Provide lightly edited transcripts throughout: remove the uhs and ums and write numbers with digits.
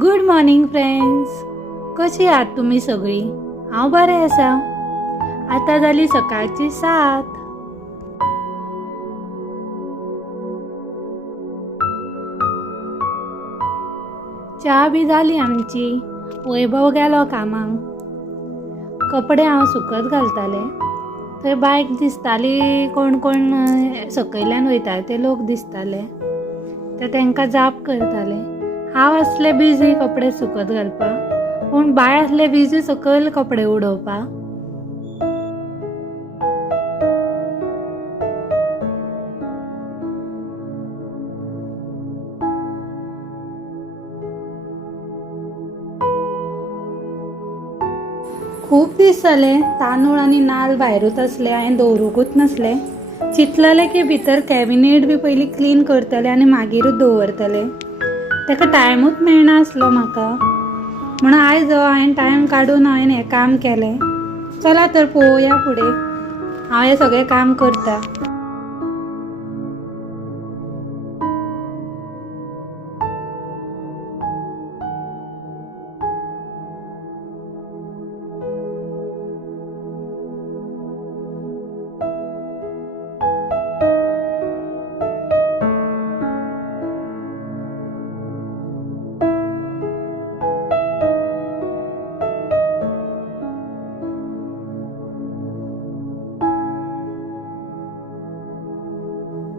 Good morning friends. कशी आहात तुम्ही सगळी? हांव बरें आसा. आता जाली सकाळची 7. च्या बी जाली आमची. वैभव गेलो कामाक. कपडे हांव सुकत घालताले. थंय बायक दिसताली. कोण कोण सकयल्यान वयता ते लोक दिसताले. ते तांकां जाप करताले. हांव आसले बिजी कपडे सुकत घालपाक, पूण बाय आसले बिजी सकयल कपडे उडोवपाक. खूब दीस जाले तांदूळ आनी नाल्ल भायरूच आसले. हांवें दवरूंकूच नासले. चिंतलेलें की भितर कॅबिनेट बी पयलीं क्लीन करतले आनी मागीरूच दवरतले. ताका टायमूच मेळना आसलो म्हाका. म्हणून आयज हांवें टायम काडून हें काम केलें. चला तर पळोवया फुडें. हांव हें सगळें काम करता.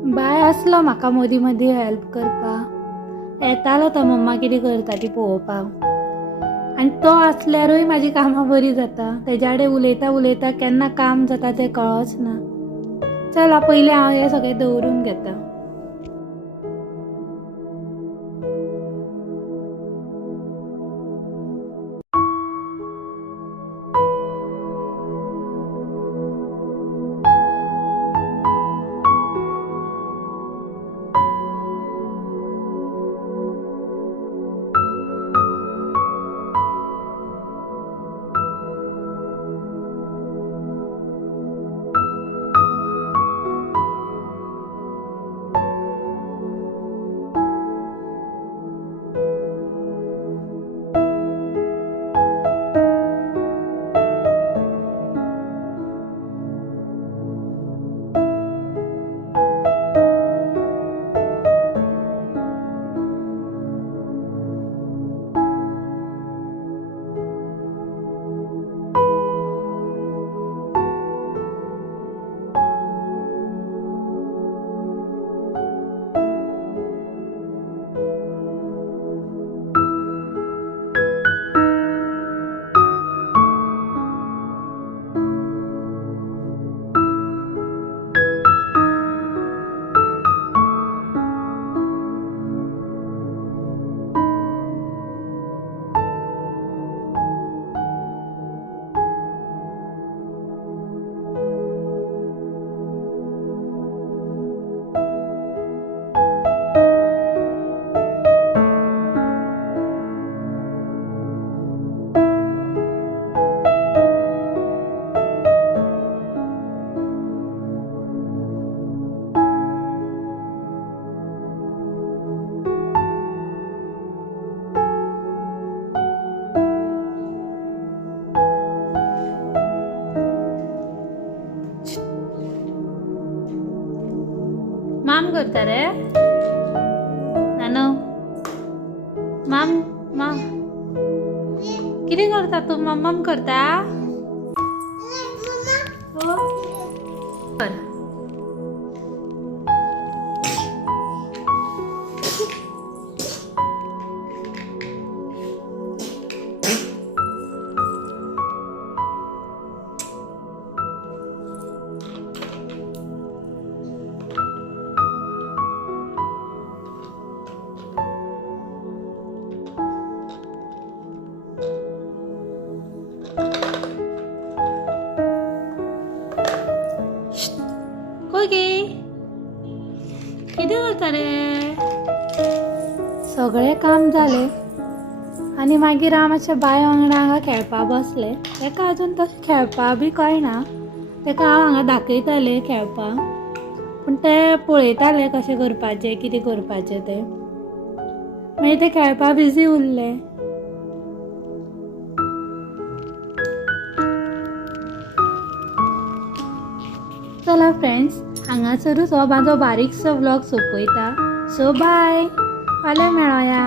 बाय आसलो म्हाका मदीं मदीं हेल्प करपाक. येतालो तो मम्मा कितें करता ती पळोवपाक. आनी तो आसल्यारूय म्हाजी कामां बरी जाता. तेज्या कडेन उलयता उलयता केन्ना काम जाता तें कळच ना. चला पयलीं हांव हें सगळें दवरून घेता. माम करता रे नानो. माम माम कितें करता तूं? मम्मम करता? हो कर. कितें करता रे? सगळें काम जालें आनी मागीर हांव मातशें बाय वांगडा हांगा खेळपाक बसलें. ताका अजून तशें खेळपाक बी कळना. ताका हांव हांगा दाखयतालें खेळपाक, पूण तें पळयतालें कशें करपाचें कितें करपाचें तें. मागीर ते खेळपा बिजी उरले. चला फ्रेंड्स, हांगासरूच हो म्हाजो बारीकसो व्लॉग सोंपयता. सो बाय, फाल्यां मेळोया.